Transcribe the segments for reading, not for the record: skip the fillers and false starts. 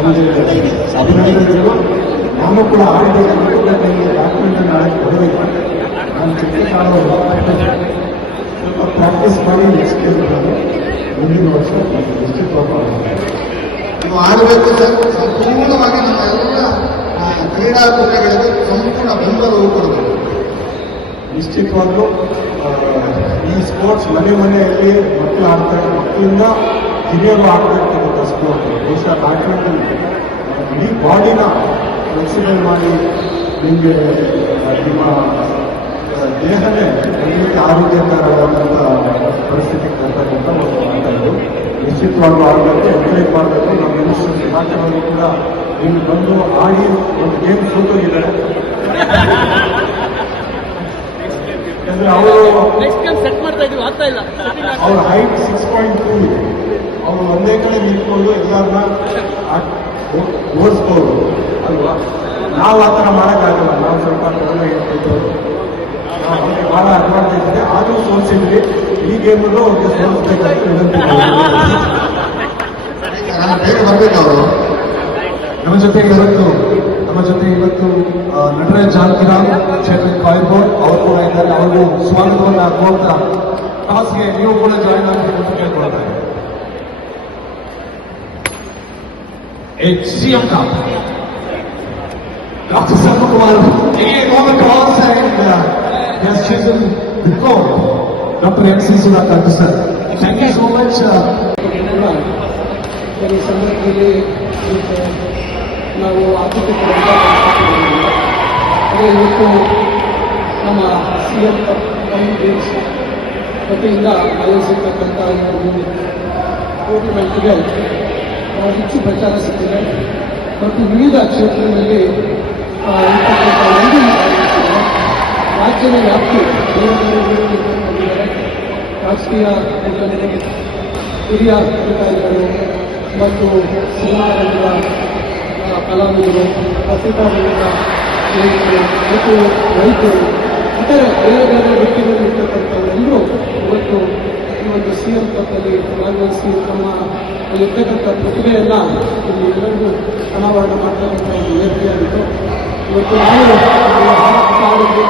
ಅಭಿನಂದನೆಗಳು. ನಾನು ಕೂಡ ಆಡಿದ್ದೇನೆ, ಡಾಕ್ಯುಮೆಂಟ್ ನಾಳೆ ಬರಬೇಕು. ನಾನು ಚಿಕ್ಕ ಸ್ವಲ್ಪ ಪ್ರಾಕ್ಟೀಸ್ ಮಾಡಿ ನೆಕ್ಸ್ಟ್ ಮುಂದಿನ ವರ್ಷ ನಿಶ್ಚಿತವಾಗಿ ನೀವು ಆಡಬೇಕು ಸರ್. ಸಂಪೂರ್ಣವಾಗಿ ನಮ್ಮ ಎಲ್ಲ ಕ್ರೀಡಾಕೂಟಗಳಿಗೆ ಸಂಪೂರ್ಣ ಬೆಂಬಲವು ಕೊಡಬೇಕು. ನಿಶ್ಚಿತವಾಗ್ಲೂ ಈ ಸ್ಪೋರ್ಟ್ಸ್ ಮನೆಯಲ್ಲಿ ಮಕ್ಕಳು ಆಡ್ತಾರೆ, ಮಕ್ಕಳಿಂದ ಹಿರಿಯರು ಆಡ್ತಾ ಇರ್ತಕ್ಕಂಥ ಸ್ಪೋರ್ಟ್. ಬಹುಶಃ ಬ್ಯಾಡ್ಮಿಂಟನ್ ಇಡೀ ಬಾಡಿನ ಫ್ಲೆಕ್ಸಿಬಲ್ ಮಾಡಿ ನಿಮಗೆ ನಿಮ್ಮ ದೇಹನೇ ಆರೋಗ್ಯಕರವಾದಂಥ ಪರಿಸ್ಥಿತಿಗೆ ತರ್ತಕ್ಕಂಥ ಒಂದು ಆಟ ಇದು. ನಿಶ್ಚಿತವಾಗ್ಲೂ ಆಡಬೇಕು, ಎಂಕರೇಜ್ ಮಾಡಬೇಕು. ನಮ್ಮ ಮಿನಿಸ್ಟರ್ ಸಮಾಚಾರಗಳು ಕೂಡ ಇಲ್ಲಿ ಬಂದು ಆಡಿ ಒಂದು ಗೇಮ್ ಸೋತೋಗಿದ್ದಾರೆ. ಯಾಕಂದ್ರೆ ಅವ್ರ ಹೈಟ್ 6.2 ಇದೆ. ಅವರು ಒಂದೇ ಕಡೆ ನಿಂತ್ಕೊಂಡು ಎಲ್ಲರನ್ನ ಓಡಿಸ್ಬೋದು ಅಲ್ವಾ. ನಾವು ಆ ಥರ ಮಾಡೋಕ್ಕಾಗಲ್ಲ. ನಾವು ಸ್ವಲ್ಪ ತೊಗೊಂಡು ಹೇಳ್ತಿದ್ದು ಅವ್ರಿಗೆ ಭಾಳ ಅಡ್ವಾಂಟೇಜ್ ಇದೆ. ಆದರೂ ಸೋಲಿಸಿದ್ವಿ. ಈ ಗೇಮಲ್ಲೂ ಅವ್ರಿಗೆ ಸೋಲಿಸ್ಬೇಕಂತ ವಿನಂತಿ. ಬೇಗ ಬರ್ಬೇಕು ಅವರು ನಮ್ಮ ಜೊತೆ ಇವತ್ತು ನಟರಾಜ್ ಜಾನಕಿರಾಮ್ ಚೇತನ್ ಕಾಯ್ಬೋರ್ಡ್ ಅವರು ಕೂಡ ಇದ್ದಾರೆ. ಅವ್ರಿಗೂ ಸ್ವಾಗತವನ್ನು ಕೋರ್ತಾ ಟಾಸ್ಗೆ ನೀವು ಕೂಡ ಜಾಯಿನ್ ಆಗಬೇಕು ಅಂತ ಕೇಳ್ಕೊಳ್ತಾರೆ. HCM Cup. Dr. Sarvakumar again on the toss and has chosen the court. Dr. MC Sudhakar sir. Thank you so much. ಈ ಸಂದರ್ಭದಲ್ಲಿ ನಾವು ಆದ್ಯತೆ ಅದೇ ಇವತ್ತು ನಮ್ಮ CM ಗೇಮ್ಸ್ ವತಿಯಿಂದ ಆಯೋಜಿಸಿರ್ತಕ್ಕಂಥ ಒಂದು ಟೂರ್ನಮೆಂಟ್ಗೆ ಹೆಚ್ಚು ಪ್ರಚಾರ ಸಿಕ್ಕಿದೆ ಮತ್ತು ವಿವಿಧ ಕ್ಷೇತ್ರಗಳಲ್ಲಿ ರಾಜ್ಯದ ವ್ಯಾಪ್ತಿ ರಾಜಕೀಯ ಹಿರಿಯ ಅಧಿಕಾರಿಗಳು ಮತ್ತು ಸಿನಿಮಾ ರಂಗದ ಕಲಾವಿದರು, ಪತ್ರಿಕಾ ರಂಗದ ಮತ್ತು ರೈತರು, ಇತರ ಬೇರೆ ಬೇರೆ ವ್ಯಕ್ತಿಗಳು ಇರ್ತಕ್ಕಂಥವರೆಲ್ಲರೂ ಇವತ್ತು ಈ ಒಂದು CM ಕಪ್ಪಲ್ಲಿ ಭಾಗವಹಿಸಿ ತಮ್ಮ ಅಲ್ಲಿರ್ತಕ್ಕಂಥ ಪ್ರತಿಭೆಯನ್ನು ಇಲ್ಲಿ ಎಲ್ಲರಿಗೂ ಅನಾವರಣ ಮಾಡ್ತಕ್ಕಂಥ ಒಂದು ವೇದಿಕೆಯಾಗಿತ್ತು. ಇವತ್ತು ನಾವು ಆಡಿದ್ವಿ.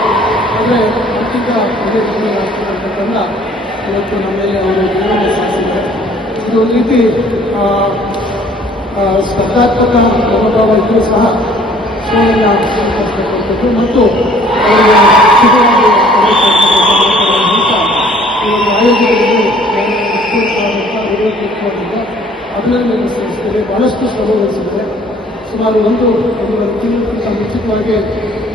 ಆದರೆ ಆರ್ಥಿಕ ಆಗ್ತಕ್ಕಂಥ ತಂಡ ಇವತ್ತು ನಮ್ಮಲ್ಲಿ ಅವರು ಸಾಧಿಸಿದ್ದಾರೆ. ಇದು ಒಂದು ರೀತಿ ಸ್ಪರ್ಧಾತ್ಮಕ ಮನೋಭಾವ ಇದ್ದರೂ ಸಹ ಸೋಲನ್ನು ಅಂತಕ್ಕಂಥದ್ದು ಮತ್ತು ಅವರಿಗೆ ಈ ಒಂದು ಆಯೋಜನೆಯಲ್ಲಿ ಅಭಿನಂದನೆ ಸಲ್ಲಿಸಿದ್ದಾರೆ. ಬಹಳಷ್ಟು ಶ್ರಮವಹಿಸಿದ್ದಾರೆ. ಸುಮಾರು ಒಂದೂವರೆ ತಿಂಗಳಿಗಿಂತ ಮುಂಚಿತವಾಗಿ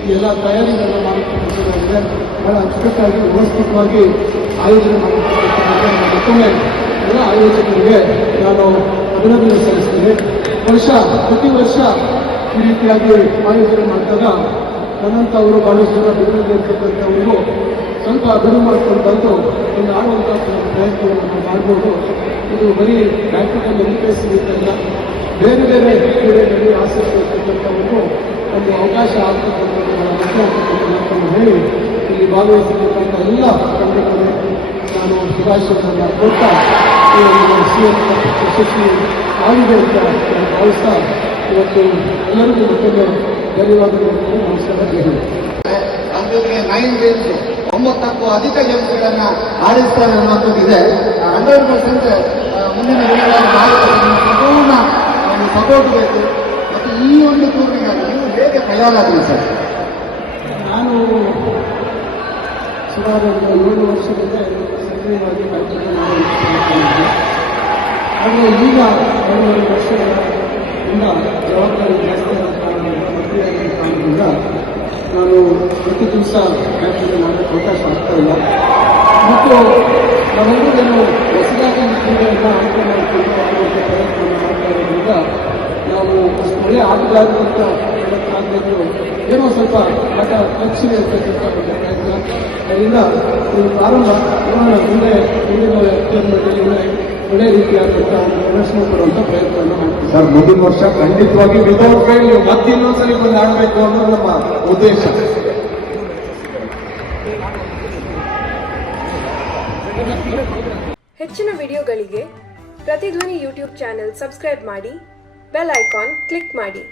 ಈ ಎಲ್ಲ ತಯಾರಿಗಳನ್ನು ಮಾಡಿಕೊಳ್ಳಲಾಗಿದೆ. ಬಹಳ ಅಚ್ಚುಕಟ್ಟಾಗಿ ವ್ಯವಸ್ಥಿತವಾಗಿ ಆಯೋಜನೆ ಮಾಡಿಕೊಳ್ಳಲಾಗಿದೆ. ಮತ್ತೊಮ್ಮೆ ಎಲ್ಲ ಆಯೋಜಕರಿಗೆ ನಾನು ಅಭಿನಂದನೆ ಸಲ್ಲಿಸ್ತೇನೆ. ಪ್ರತಿ ವರ್ಷ ಈ ರೀತಿಯಾಗಿ ಆಯೋಜನೆ ಮಾಡಿದಾಗ ನನ್ನಂಥವರು ಬಹಳಷ್ಟು ಜನ ಬೆಂಗಳೂರಲ್ಲಿ ಇರ್ತಕ್ಕಂಥವ್ರಿಗೂ ಸ್ವಲ್ಪ ಅಭಿನಯ ಮಾಡಿಕೊಂಡು ಒಂದು ಆಡುವಂಥ ಪ್ರಯತ್ನವನ್ನು ಮಾಡ್ಬೋದು. ಇದು ಬರೀ ಬ್ಯಾಡ್ಮಿಂಟನ್ ಎಜುಕೇಷನ್ ಬೇರೆ ಬೇರೆ ಕ್ರೀಡೆಗಳಲ್ಲಿ ಆಸಕ್ತಿ ಇರ್ತಕ್ಕಂಥವ್ರಿಗೂ ಒಂದು ಅವಕಾಶ ಆಗ್ತಕ್ಕಂಥದ್ದು ಹೇಳಿ ಇಲ್ಲಿ ಭಾಗವಹಿಸಿರ್ತಕ್ಕಂಥ ಎಲ್ಲ ತಂಡಗಳಿಗೆ ನಾನು ಶುಭಾಶಯಗಳನ್ನು ಕೊಡ್ತಾ ಈ ಒಂದು CM ಯಶಸ್ವಿ ಆಗಿದೆ ಅಂತ ಭಾವಿಸ್ತಾ ಇವತ್ತು ಎಲ್ಲರಿಗೂ ಮತ್ತೊಂದು ಧನ್ಯವಾದಗಳು. ನಮಸ್ಕಾರ. ಅಂಜೂರಿಗೆ 9 ಗೇಮ್ಸ್ 9ಕ್ಕೂ ಅಧಿಕ ಗೇಮ್ಸ್ಗಳನ್ನು ಆಡಿಸ್ತಾರೆ ಅನ್ನೋದಿದೆ. 100% ಮುಂದಿನ ದಿನಗಳಲ್ಲಿ ಭಾರತಕ್ಕೆ ಸಂಪೂರ್ಣ ಒಂದು ಸಪೋರ್ಟ್ ಬೇಕು. ಮತ್ತು ಈ ಒಂದು ಟೂರ್ನಿಗಾಗಿ ನೀವು ಹೇಗೆ ತಯಾರಾಗಲಿ ಸರ್? ನಾನು ಸುಮಾರು 7 ವರ್ಷದಿಂದ ಸಕ್ರಿಯವಾಗಿ ಆದರೆ ಈಗ 2.5 ವರ್ಷಗಳಿಂದ ಜವಾಬ್ದಾರಿ ಜಾಸ್ತಿ ಮಂತ್ರಿಯಾಗಿ ಕಾರಣದಿಂದ ನಾನು ಪ್ರತಿ ದಿವಸ ಬ್ಯಾಡ್ಮಿಂಟನ್ ಆಡೋಕ್ಕೆ ಅವಕಾಶ ಆಗ್ತಾ ಇಲ್ಲ. ಮತ್ತು ನಾವೆಲ್ಲರೂ ಹೊಸದಾಗಿ ಕ್ರೀಡೆಯನ್ನು ಆಯ್ಕೆ ಮಾಡಿಕೊಳ್ಳುವಂಥ ಪ್ರಯತ್ನವನ್ನು ಮಾಡ್ತಾ ಇರೋದ್ರಿಂದ ನಾವು ಒಳ್ಳೆಯ ಆಟಗಾರರು ಅಂತ ಹೇಳೋಕ್ಕಾಗಬೇಕು. ಏನೋ ಸ್ವಲ್ಪ ಆಟ ಖರ್ಚಿಗೆ ಇರ್ತಕ್ಕಂಥ ಒಂದು ಪ್ರಯತ್ನ. ಅದರಿಂದ ಇದು ಪ್ರಾರಂಭ ಮುಂದೆ ಮುಂದಿನ ಒಳ್ಳೆಯ ರೀತಿಯಾದಂಥ ಒಂದು ಪ್ರದರ್ಶನ ಕೊಡುವಂಥ ಪ್ರಯತ್ನವನ್ನು ಮಾಡ್ತೀವಿ ಸರ್. ಮುಂದಿನ ವರ್ಷ ಖಂಡಿತವಾಗಿ ವಿತೌಟ್ ಫೇಲ್ ಮತ್ತೆ ಇನ್ನೊಂದ್ಸಲಿ ಬಂದು ಆಡಬೇಕು ಅನ್ನೋದು ನಮ್ಮ ಉದ್ದೇಶ. ಹೆಚ್ಚಿನ ವಿಡಿಯೋಗಳಿಗೆ ಪ್ರತಿಧ್ವನಿ ಯೂಟ್ಯೂಬ್ ಚಾನೆಲ್ ಸಬ್ಸ್ಕ್ರೈಬ್ ಮಾಡಿ, ಬೆಲ್ ಐಕಾನ್ ಕ್ಲಿಕ್ ಮಾಡಿ.